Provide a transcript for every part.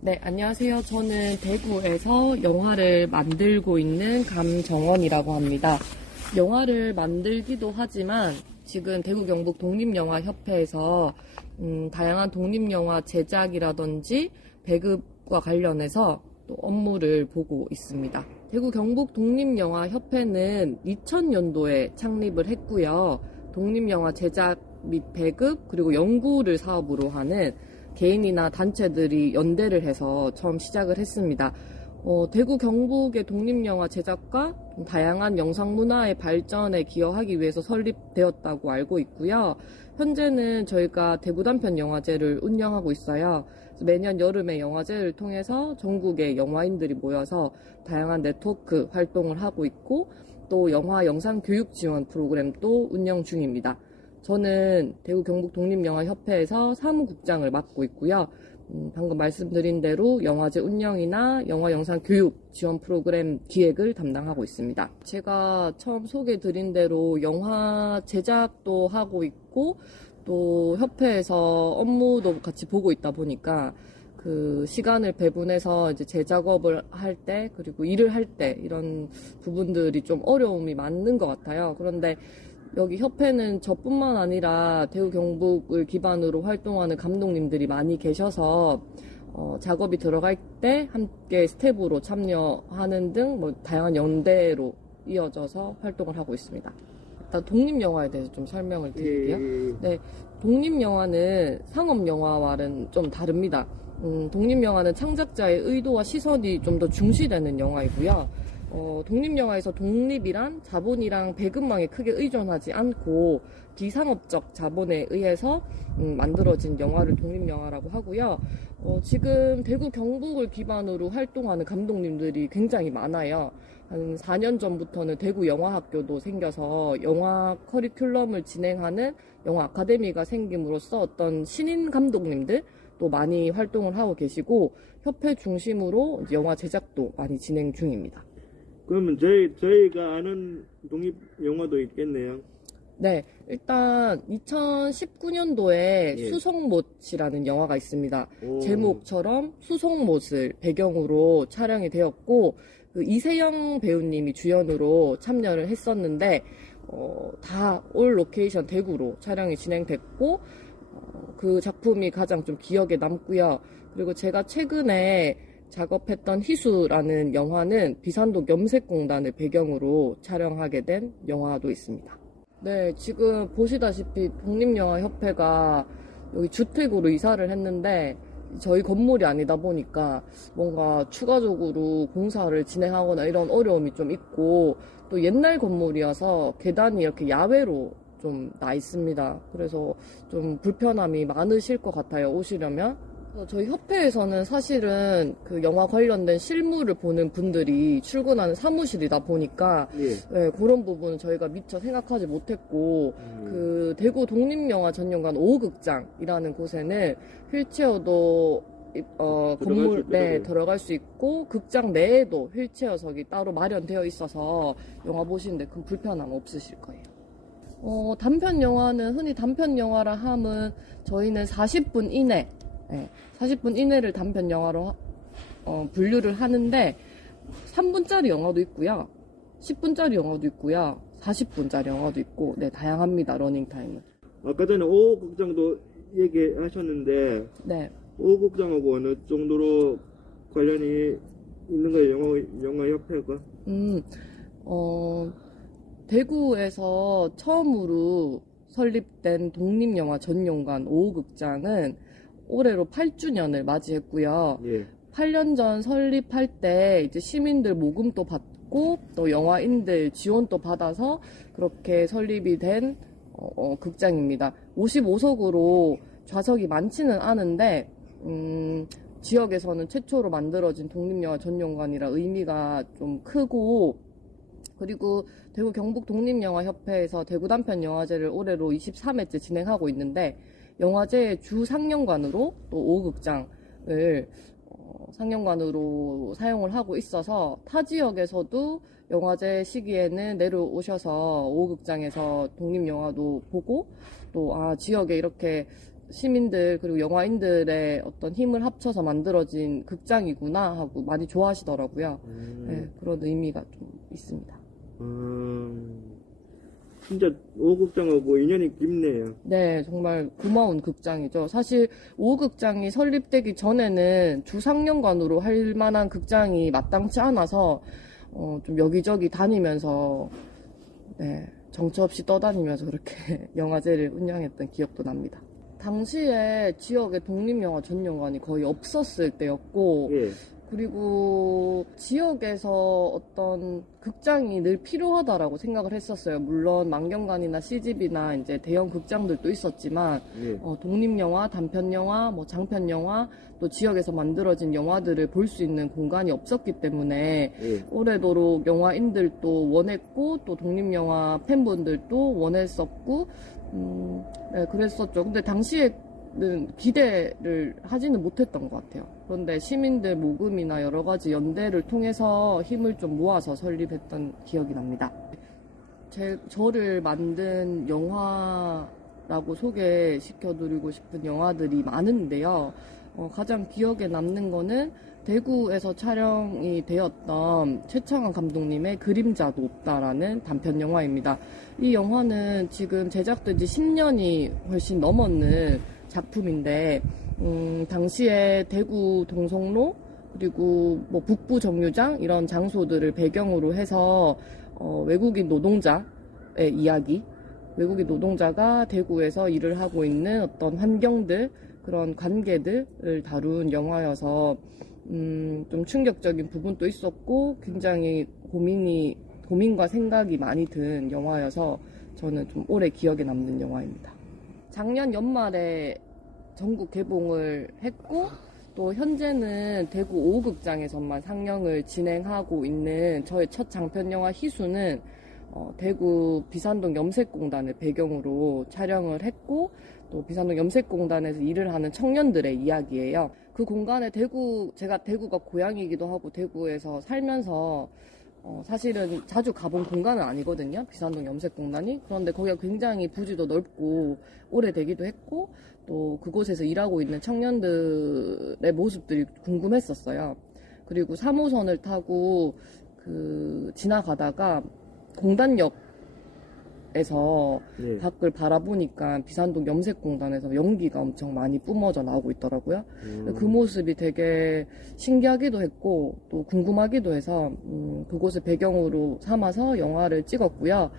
네, 안녕하세요. 저는 대구에서 영화를 만들고 있는 감정원이라고 합니다. 영화를 만들기도 하지만 지금 대구 경북 독립영화협회에서 다양한 독립영화 제작이라든지 배급과 관련해서 또 업무를 보고 있습니다. 대구 경북 독립영화협회는 2000년도에 창립을 했고요. 독립영화 제작 및 배급 그리고 연구를 사업으로 하는 개인이나 단체들이 연대를 해서 처음 시작을 했습니다. 대구 경북의 독립영화 제작과 다양한 영상문화의 발전에 기여하기 위해서 설립되었다고 알고 있고요. 현재는 저희가 대구단편영화제를 운영하고 있어요. 매년 여름에 영화제를 통해서 전국의 영화인들이 모여서 다양한 네트워크 활동을 하고 있고 또 영화 영상 교육 지원 프로그램도 운영 중입니다. 저는 대구 경북 독립영화협회에서 사무국장을 맡고 있고요. 방금 말씀드린 대로 영화제 운영이나 영화 영상 교육 지원 프로그램 기획을 담당하고 있습니다. 제가 처음 소개드린 대로 영화 제작도 하고 있고 또 협회에서 업무도 같이 보고 있다 보니까 그 시간을 배분해서 이제 제 작업을 할 때 그리고 일을 할 때 이런 부분들이 좀 어려움이 많은 것 같아요. 그런데 여기 협회는 저뿐만 아니라 대구 경북을 기반으로 활동하는 감독님들이 많이 계셔서 작업이 들어갈 때 함께 스텝으로 참여하는 등 다양한 연대로 이어져서 활동을 하고 있습니다. 일단 독립영화에 대해서 좀 설명을 드릴게요. 네, 독립영화는 상업영화와는 좀 다릅니다. 독립영화는 창작자의 의도와 시선이 좀 더 중시되는 영화이고요. 독립영화에서 독립이란 자본이랑 배급망에 크게 의존하지 않고 비상업적 자본에 의해서 만들어진 영화를 독립영화라고 하고요. 지금 대구 경북을 기반으로 활동하는 감독님들이 굉장히 많아요. 한 4년 전부터는 대구 영화학교도 생겨서 영화 커리큘럼을 진행하는 영화 아카데미가 생김으로써 어떤 신인 감독님들 또 많이 활동을 하고 계시고 협회 중심으로 영화 제작도 많이 진행 중입니다. 그러면 저희가 아는 독립 영화도 있겠네요. 네, 일단 2019년도에 예. 수송못이라는 영화가 있습니다. 오. 제목처럼 수송못을 배경으로 촬영이 되었고 그 이세영 배우님이 주연으로 참여를 했었는데 다 올 로케이션 대구로 촬영이 진행됐고 그 작품이 가장 좀 기억에 남고요. 그리고 제가 최근에 작업했던 희수라는 영화는 비산독 염색공단을 배경으로 촬영하게 된 영화도 있습니다. 네, 지금 보시다시피 독립영화협회가 여기 주택으로 이사를 했는데 저희 건물이 아니다 보니까 뭔가 추가적으로 공사를 진행하거나 이런 어려움이 좀 있고 또 옛날 건물이어서 계단이 이렇게 야외로 좀 나 있습니다. 그래서 좀 불편함이 많으실 것 같아요, 오시려면. 저희 협회에서는 사실은 그 영화 관련된 실무를 보는 분들이 출근하는 사무실이다 보니까 예. 네, 그런 부분은 저희가 미처 생각하지 못했고 그 대구 독립영화 전용관 5극장이라는 곳에는 휠체어도 건물 내 들어갈 수 있고 극장 내에도 휠체어석이 따로 마련되어 있어서 영화 보시는데 큰 불편함 없으실 거예요. 단편 영화는 흔히 단편 영화라 함은 저희는 40분 이내 40분 이내를 단편 영화로 분류를 하는데 3분짜리 영화도 있고요. 10분짜리 영화도 있고요. 40분짜리 영화도 있고 네, 다양합니다. 러닝타임은. 아까 전에 5극장도 얘기하셨는데 네. 5극장하고 어느 정도로 관련이 있는 거예요? 영화협회가? 대구에서 처음으로 설립된 독립영화 전용관 5극장은 올해로 8주년을 맞이했고요. 예. 8년 전 설립할 때 이제 시민들 모금도 받고 또 영화인들 지원도 받아서 그렇게 설립이 된 극장입니다. 55석으로 좌석이 많지는 않은데 지역에서는 최초로 만들어진 독립영화 전용관이라 의미가 좀 크고 그리고 대구 경북 독립영화협회에서 대구단편영화제를 올해로 23회째 진행하고 있는데 영화제의 주 상영관으로 또 5극장을 상영관으로 사용을 하고 있어서 타 지역에서도 영화제 시기에는 내려오셔서 5극장에서 독립영화도 보고 또 지역에 이렇게 시민들 그리고 영화인들의 어떤 힘을 합쳐서 만들어진 극장이구나 하고 많이 좋아하시더라고요. 네, 그런 의미가 좀 있습니다. 진짜 오극장하고 인연이 깊네요. 네, 정말 고마운 극장이죠. 사실 오극장이 설립되기 전에는 주상영관으로 할 만한 극장이 마땅치 않아서 좀 여기저기 다니면서 네, 정처 없이 떠다니면서 그렇게 영화제를 운영했던 기억도 납니다. 당시에 지역에 독립영화 전용관이 거의 없었을 때였고 예. 그리고 지역에서 어떤 극장이 늘 필요하다라고 생각을 했었어요. 물론 망경관이나 CGV나 이제 대형 극장들도 있었지만 예. 독립영화, 단편영화, 뭐 장편영화 또 지역에서 만들어진 영화들을 볼 수 있는 공간이 없었기 때문에 예. 오래도록 영화인들도 원했고 또 독립영화 팬분들도 원했었고 네, 그랬었죠. 근데 당시에는 기대를 하지는 못했던 것 같아요. 그런데 시민들 모금이나 여러 가지 연대를 통해서 힘을 좀 모아서 설립했던 기억이 납니다. 저를 만든 영화라고 소개시켜드리고 싶은 영화들이 많은데요. 가장 기억에 남는 거는 대구에서 촬영이 되었던 최창원 감독님의 그림자도 없다라는 단편 영화입니다. 이 영화는 지금 제작된 지 10년이 훨씬 넘었는 작품인데 당시에 대구 동성로 그리고 뭐 북부 정류장 이런 장소들을 배경으로 해서 외국인 노동자의 이야기, 외국인 노동자가 대구에서 일을 하고 있는 어떤 환경들 그런 관계들을 다룬 영화여서 좀 충격적인 부분도 있었고 굉장히 고민과 생각이 많이 든 영화여서 저는 좀 오래 기억에 남는 영화입니다. 작년 연말에 전국 개봉을 했고 또 현재는 대구 오극장에서만 상영을 진행하고 있는 저의 첫 장편 영화 희수는 대구 비산동 염색공단을 배경으로 촬영을 했고 또 비산동 염색공단에서 일을 하는 청년들의 이야기예요. 그 공간에 제가 대구가 고향이기도 하고 대구에서 살면서 사실은 자주 가본 공간은 아니거든요. 비산동 염색공단이. 그런데 거기가 굉장히 부지도 넓고 오래되기도 했고 또 그곳에서 일하고 있는 청년들의 모습들이 궁금했었어요. 그리고 3호선을 타고 지나가다가 공단역에서 예. 밖을 바라보니까 비산동 염색공단에서 연기가 엄청 많이 뿜어져 나오고 있더라고요. 그 모습이 되게 신기하기도 했고 또 궁금하기도 해서 그곳을 배경으로 삼아서 영화를 찍었고요.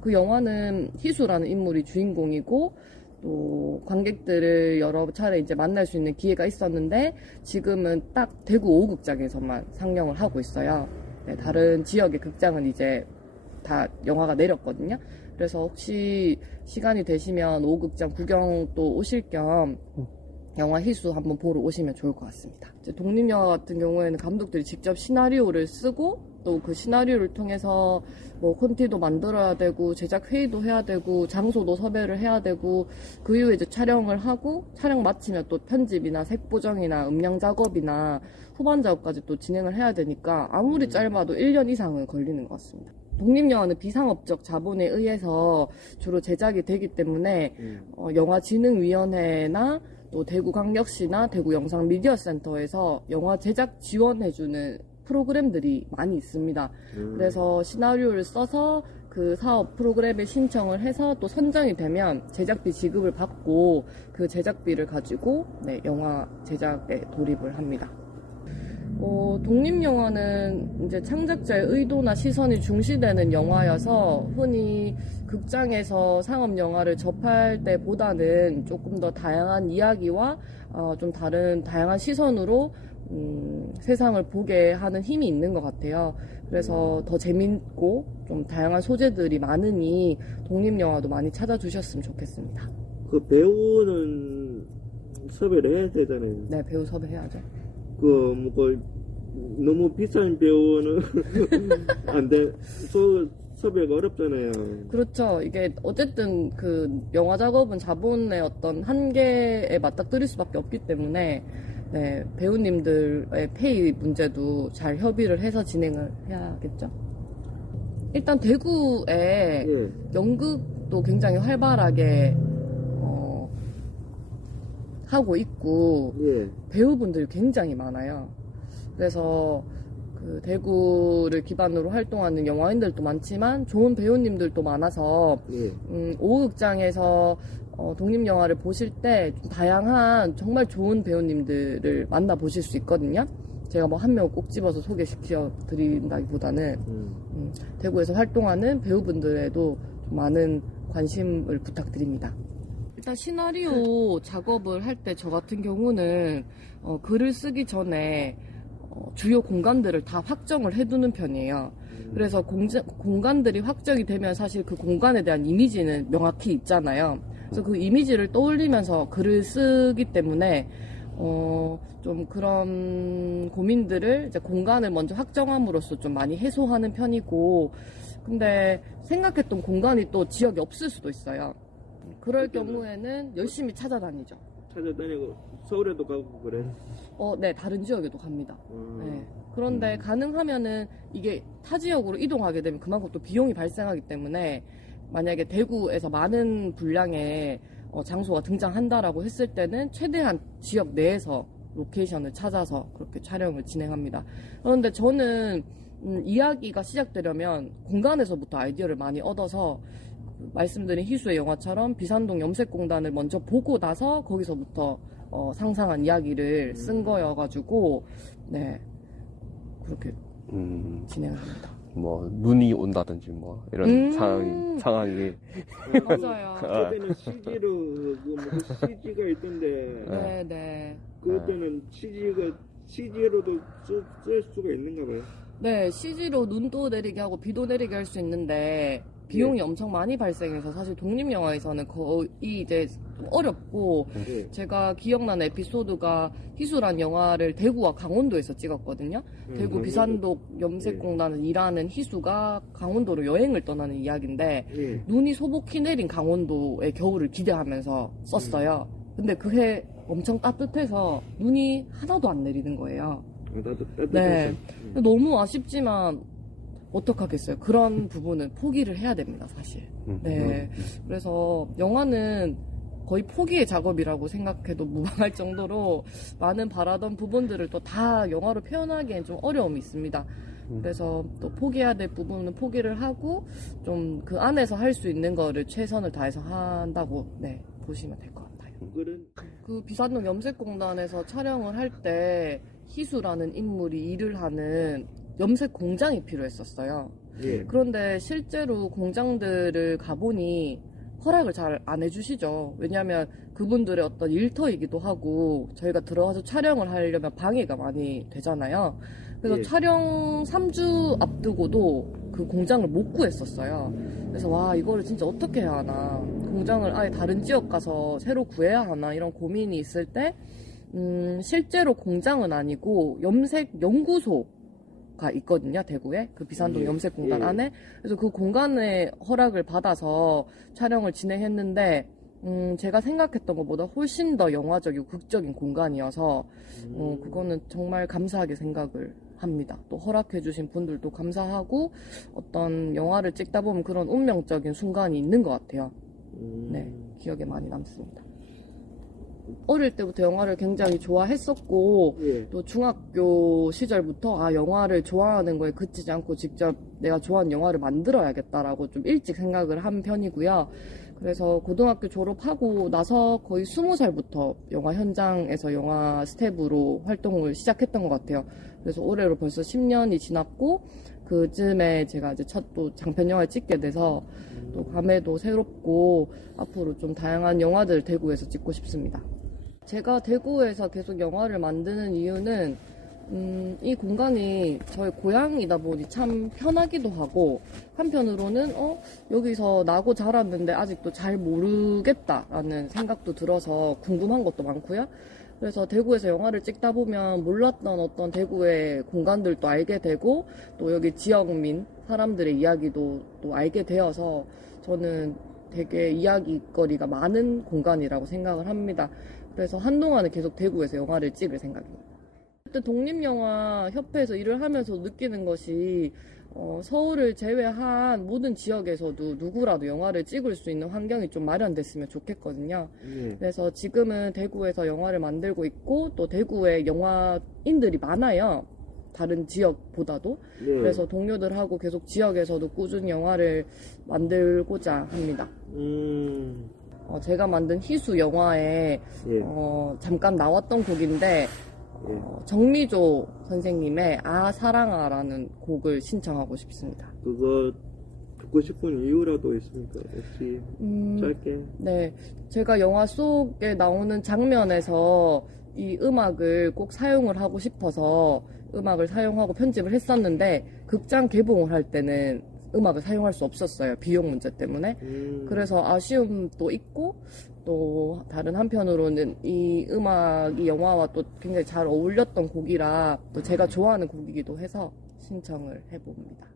그 영화는 희수라는 인물이 주인공이고 또 관객들을 여러 차례 이제 만날 수 있는 기회가 있었는데 지금은 딱 대구 오극장에서만 상영을 하고 있어요. 네, 다른 지역의 극장은 이제 다 영화가 내렸거든요. 그래서 혹시 시간이 되시면 오극장 구경 또 오실 겸 영화 희수 한번 보러 오시면 좋을 것 같습니다. 이제 독립영화 같은 경우에는 감독들이 직접 시나리오를 쓰고 또 그 시나리오를 통해서 뭐 콘티도 만들어야 되고 제작 회의도 해야 되고 장소도 섭외를 해야 되고 그 이후에 이제 촬영을 하고 촬영 마치면 또 편집이나 색 보정이나 음량 작업이나 후반 작업까지 또 진행을 해야 되니까 아무리 짧아도 1년 이상은 걸리는 것 같습니다. 독립영화는 비상업적 자본에 의해서 주로 제작이 되기 때문에 영화진흥위원회나 또 대구광역시나 대구영상미디어센터에서 영화 제작 지원해주는 프로그램들이 많이 있습니다. 그래서 시나리오를 써서 그 사업 프로그램에 신청을 해서 또 선정이 되면 제작비 지급을 받고 그 제작비를 가지고 영화 제작에 돌입을 합니다. 독립영화는 이제 창작자의 의도나 시선이 중시되는 영화여서 흔히 극장에서 상업영화를 접할 때보다는 조금 더 다양한 이야기와 좀 다양한 시선으로 세상을 보게 하는 힘이 있는 것 같아요. 그래서 더 재밌고 좀 다양한 소재들이 많으니 독립영화도 많이 찾아주셨으면 좋겠습니다. 그 배우는 섭외를 해야 되잖아요. 네, 배우 섭외해야죠. 너무 비싼 배우는 안 돼. 섭외가 어렵잖아요. 그렇죠. 이게 어쨌든 그 영화 작업은 자본의 어떤 한계에 맞닥뜨릴 수밖에 없기 때문에 배우님들의 페이 문제도 잘 협의를 해서 진행을 해야겠죠. 일단 대구에 연극도 굉장히 활발하게 하고 있고 예. 배우분들이 굉장히 많아요. 그래서 그 대구를 기반으로 활동하는 영화인들도 많지만 좋은 배우님들도 많아서 예. 오극장에서 독립영화를 보실 때 좀 다양한 정말 좋은 배우님들을 만나보실 수 있거든요. 제가 뭐 한 명 꼭 집어서 소개시켜 드린다기보다는 대구에서 활동하는 배우분들에도 좀 많은 관심을 부탁드립니다. 일단 시나리오 작업을 할 때 저 같은 경우는 글을 쓰기 전에 주요 공간들을 다 확정을 해두는 편이에요. 그래서 공간들이 확정이 되면 사실 그 공간에 대한 이미지는 명확히 있잖아요. 그래서 그 이미지를 떠올리면서 글을 쓰기 때문에 좀 그런 고민들을 이제 공간을 먼저 확정함으로써 좀 많이 해소하는 편이고, 근데 생각했던 공간이 또 지역이 없을 수도 있어요. 그럴 경우에는 열심히 찾아다니죠. 찾아다니고 서울에도 가고 그래. 네, 다른 지역에도 갑니다. 네. 그런데 가능하면은 이게 타 지역으로 이동하게 되면 그만큼 또 비용이 발생하기 때문에 만약에 대구에서 많은 분량의 장소가 등장한다라고 했을 때는 최대한 지역 내에서 로케이션을 찾아서 그렇게 촬영을 진행합니다. 그런데 저는 이야기가 시작되려면 공간에서부터 아이디어를 많이 얻어서 말씀드린 희수의 영화처럼 비산동 염색공단을 먼저 보고 나서 거기서부터 상상한 이야기를 쓴 거여가지고 네 그렇게 진행합니다. 뭐 눈이 온다든지 뭐 이런 상황이 맞아요. 그때는 CG로 그 CG가 있던데 네네. 그때는 CG로도 쓸 수가 있는가 봐요. 네, CG로 눈도 내리게 하고 비도 내리게 할 수 있는데 비용이 엄청 많이 발생해서 사실 독립영화에서는 거의 이제 좀 어렵고 예. 제가 기억나는 에피소드가 희수란 영화를 대구와 강원도에서 찍었거든요. 대구 비산동 염색공단에서 일하는 희수가 강원도로 여행을 떠나는 이야기인데 예. 눈이 소복히 내린 강원도의 겨울을 기대하면서 썼어요. 근데 그해 엄청 따뜻해서 눈이 하나도 안 내리는 거예요. 나도 네. 너무 아쉽지만 어떡하겠어요. 그런 부분은 포기를 해야 됩니다, 사실. 네. 그래서 영화는 거의 포기의 작업이라고 생각해도 무방할 정도로 많은 바라던 부분들을 또 다 영화로 표현하기엔 좀 어려움이 있습니다. 그래서 또 포기해야 될 부분은 포기를 하고 좀 그 안에서 할 수 있는 거를 최선을 다해서 한다고 네, 보시면 될 것 같아요. 그 비산동 염색공단에서 촬영을 할 때 희수라는 인물이 일을 하는 염색 공장이 필요했었어요. 예. 그런데 실제로 공장들을 가보니 허락을 잘 안 해주시죠. 왜냐하면 그분들의 어떤 일터이기도 하고 저희가 들어가서 촬영을 하려면 방해가 많이 되잖아요. 그래서 예. 촬영 3주 앞두고도 그 공장을 못 구했었어요. 그래서 와 이거를 진짜 어떻게 해야 하나, 공장을 아예 다른 지역 가서 새로 구해야 하나 이런 고민이 있을 때 실제로 공장은 아니고 염색 연구소가 있거든요, 대구에. 그 비산동 예. 염색공단 예. 안에. 그래서 그 공간에 허락을 받아서 촬영을 진행했는데 제가 생각했던 것보다 훨씬 더 영화적이고 극적인 공간이어서 그거는 정말 감사하게 생각을 합니다. 또 허락해주신 분들도 감사하고 어떤 영화를 찍다 보면 그런 운명적인 순간이 있는 것 같아요. 네, 기억에 많이 남습니다. 어릴 때부터 영화를 굉장히 좋아했었고 예. 또 중학교 시절부터 영화를 좋아하는 거에 그치지 않고 직접 내가 좋아하는 영화를 만들어야겠다라고 좀 일찍 생각을 한 편이고요. 그래서 고등학교 졸업하고 나서 거의 20살부터 영화 현장에서 영화 스텝으로 활동을 시작했던 것 같아요. 그래서 올해로 벌써 10년이 지났고 그쯤에 제가 이제 첫 또 장편 영화를 찍게 돼서 또 감회도 새롭고 앞으로 좀 다양한 영화들을 대구에서 찍고 싶습니다. 제가 대구에서 계속 영화를 만드는 이유는 이 공간이 저의 고향이다 보니 참 편하기도 하고 한편으로는 여기서 나고 자랐는데 아직도 잘 모르겠다라는 생각도 들어서 궁금한 것도 많고요. 그래서 대구에서 영화를 찍다 보면 몰랐던 어떤 대구의 공간들도 알게 되고 또 여기 지역민 사람들의 이야기도 또 알게 되어서 저는 되게 이야기거리가 많은 공간이라고 생각을 합니다. 그래서 한동안은 계속 대구에서 영화를 찍을 생각입니다. 어쨌든 독립영화협회에서 일을 하면서 느끼는 것이 서울을 제외한 모든 지역에서도 누구라도 영화를 찍을 수 있는 환경이 좀 마련됐으면 좋겠거든요. 네. 그래서 지금은 대구에서 영화를 만들고 있고 또 대구에 영화인들이 많아요. 다른 지역보다도. 네. 그래서 동료들하고 계속 지역에서도 꾸준히 영화를 만들고자 합니다. 제가 만든 희수 영화에 예. 잠깐 나왔던 곡인데 예. 정미조 선생님의 아 사랑아라는 곡을 신청하고 싶습니다. 그거 듣고 싶은 이유라도 있습니까? 혹시 짧게. 네, 제가 영화 속에 나오는 장면에서 이 음악을 꼭 사용을 하고 싶어서 음악을 사용하고 편집을 했었는데 극장 개봉을 할 때는 음악을 사용할 수 없었어요. 비용 문제 때문에. 그래서 아쉬움도 있고 또 다른 한편으로는 이 음악이 영화와 또 굉장히 잘 어울렸던 곡이라 또 제가 좋아하는 곡이기도 해서 신청을 해봅니다.